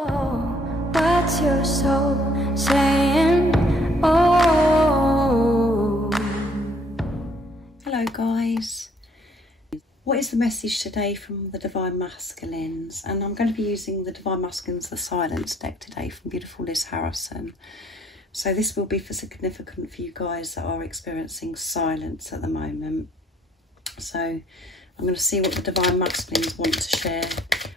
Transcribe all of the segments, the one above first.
What's your soul saying? Oh. Hello guys. What is the message today from the Divine Masculines? And I'm going to be using the Divine Masculines, the Silence deck today from beautiful Liz Harrison. So this will be significant for you guys that are experiencing silence at the moment. So I'm going to see what the Divine Masculines want to share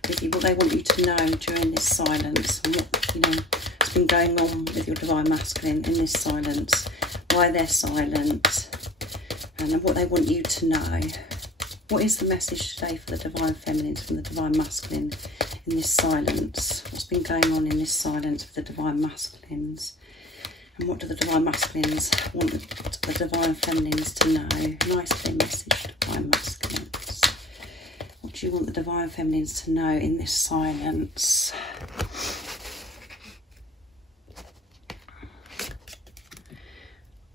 with you, what they want you to know during this silence, and what, you know, has been going on with your Divine Masculine in this silence, why they're silent, and what they want you to know. What is the message today for the Divine Feminines from the Divine Masculine in this silence? What's been going on in this silence for the Divine Masculines? And what do the Divine Masculines want the Divine Feminines to know? Nice clear message, Divine Masculines. What do you want the Divine Feminines to know in this silence?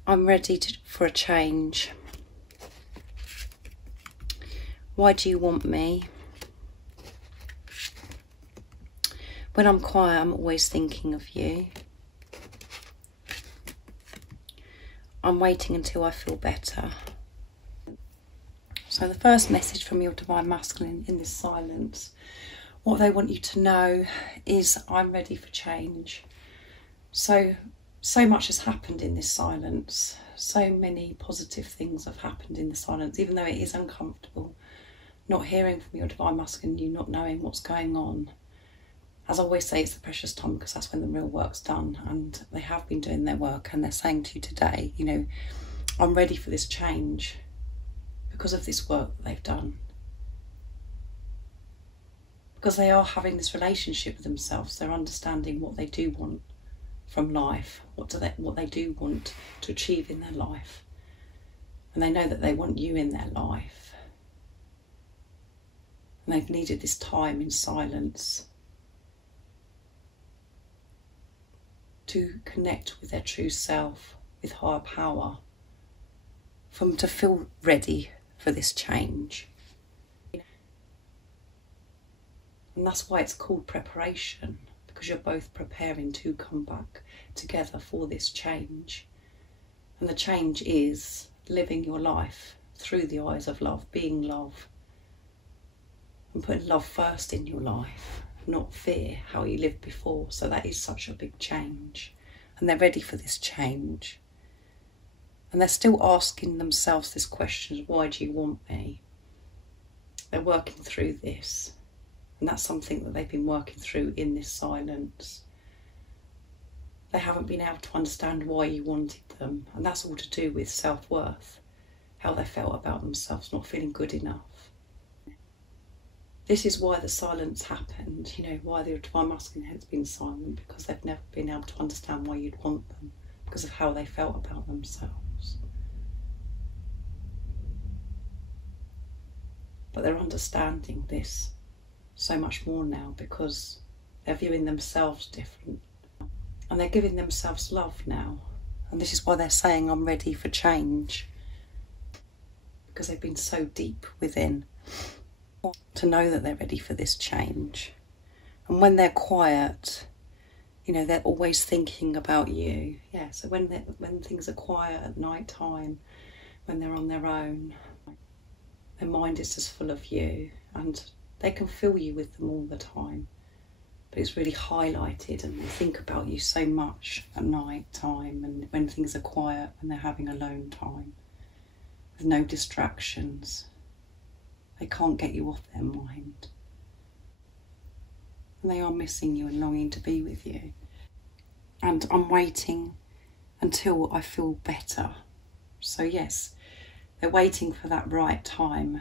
I'm ready for a change. Why do you want me? When I'm quiet, I'm always thinking of you. I'm waiting until I feel better. So the first message from your Divine Masculine in this silence, what they want you to know is, I'm ready for change. So much has happened in this silence. So many positive things have happened in the silence, even though it is uncomfortable. Not hearing from your Divine Masculine, you not knowing what's going on. As I always say, it's the precious time, because that's when the real work's done, and they have been doing their work, and they're saying to you today, you know, I'm ready for this change because of this work that they've done. Because they are having this relationship with themselves, they're understanding what they do want from life, what they do want to achieve in their life. And they know that they want you in their life. And they've needed this time in silence to connect with their true self, with higher power, for them to feel ready for this change. And that's why it's called preparation, because you're both preparing to come back together for this change. And the change is living your life through the eyes of love, being love, and putting love first in your life, not fear how you lived before. So that is such a big change, and they're ready for this change. And they're still asking themselves this question, why do you want me? They're working through this, and that's something that they've been working through in this silence. They haven't been able to understand why you wanted them, and that's all to do with self-worth, how they felt about themselves, not feeling good enough. This is why the silence happened, you know, why the Divine Masculine has been silent, because they've never been able to understand why you'd want them, because of how they felt about themselves. But they're understanding this so much more now, because they're viewing themselves different, and they're giving themselves love now. And this is why they're saying, I'm ready for change, because they've been so deep within to know that they're ready for this change. And when they're quiet, you know, they're always thinking about you. Yeah, so when things are quiet at night time, when they're on their own, their mind is just full of you, and they can fill you with them all the time. But it's really highlighted, and they think about you so much at night time, and when things are quiet, when they're having alone time, with no distractions. They can't get you off their mind. And they are missing you and longing to be with you. And I'm waiting until I feel better. So yes, they're waiting for that right time,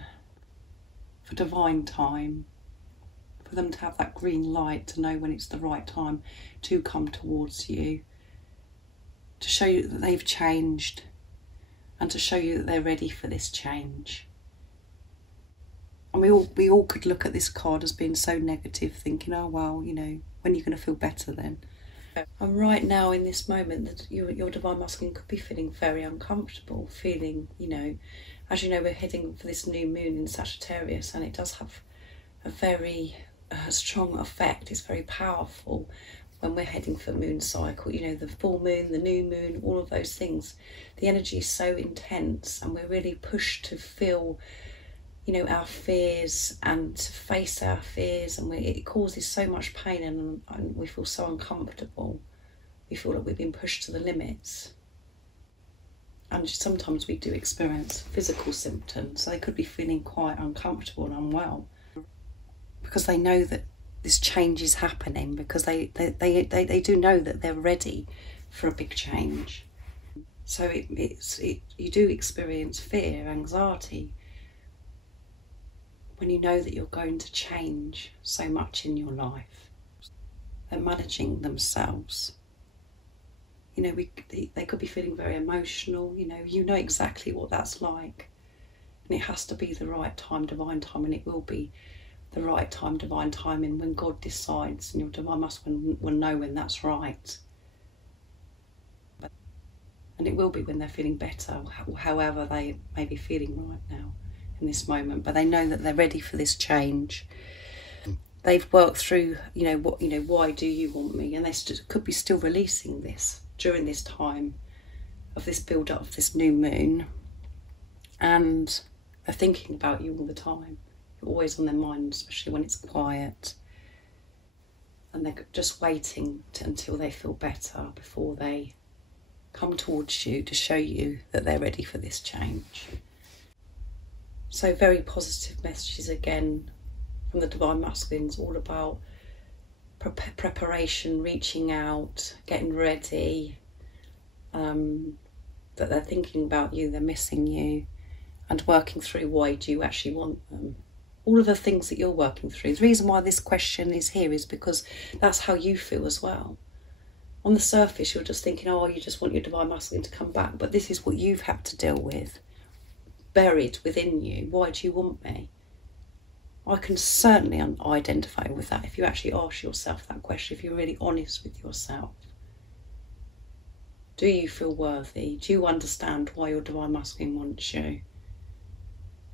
for divine time, for them to have that green light, to know when it's the right time to come towards you, to show you that they've changed, and to show you that they're ready for this change. And we all could look at this card as being so negative, thinking, oh well, you know, when are you going to feel better then? And right now in this moment, that your Divine Masculine could be feeling very uncomfortable, feeling, you know, as you know, we're heading for this new moon in Sagittarius, and it does have a very strong effect. It's very powerful when we're heading for moon cycle, you know, the full moon, the new moon, all of those things. The energy is so intense and we're really pushed to feel, you know, our fears and to face our fears, and it causes so much pain, and we feel so uncomfortable. We feel like we've been pushed to the limits. And sometimes we do experience physical symptoms, so they could be feeling quite uncomfortable and unwell because they know that this change is happening, because they do know that they're ready for a big change. So you do experience fear, anxiety, when you know that you're going to change so much in your life. They're managing themselves. You know, they could be feeling very emotional. You know exactly what that's like. And it has to be the right time, divine time, and it will be the right time, divine timing, when God decides, and your divine masculine will know when that's right. And it will be when they're feeling better, however they may be feeling right now in this moment. But they know that they're ready for this change. They've worked through, why do you want me? And they could be still releasing this during this time of this build-up of this new moon. And they're thinking about you all the time. You're always on their mind, especially when it's quiet. And they're just waiting until they feel better before they come towards you to show you that they're ready for this change. So very positive messages again from the Divine Masculines, all about preparation, reaching out, getting ready, that they're thinking about you, they're missing you, and working through why do you actually want them. All of the things that you're working through. The reason why this question is here is because that's how you feel as well. On the surface, you're just thinking, oh, you just want your Divine Masculine to come back, but this is what you've had to deal with, buried within you. Why do you want me? I can certainly identify with that if you actually ask yourself that question, if you're really honest with yourself. Do you feel worthy? Do you understand why your Divine Masculine wants you?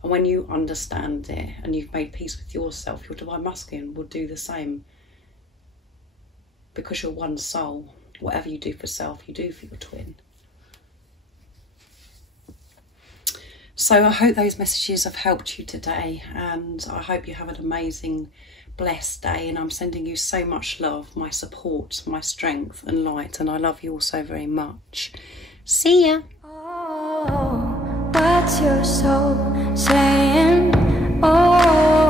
And when you understand it and you've made peace with yourself, your Divine Masculine will do the same. Because you're one soul. Whatever you do for self, you do for your twin. So I hope those messages have helped you today, and I hope you have an amazing, blessed day, and I'm sending you so much love, my support, my strength and light, and I love you all so very much. See ya! Oh, what's your soul saying? Oh.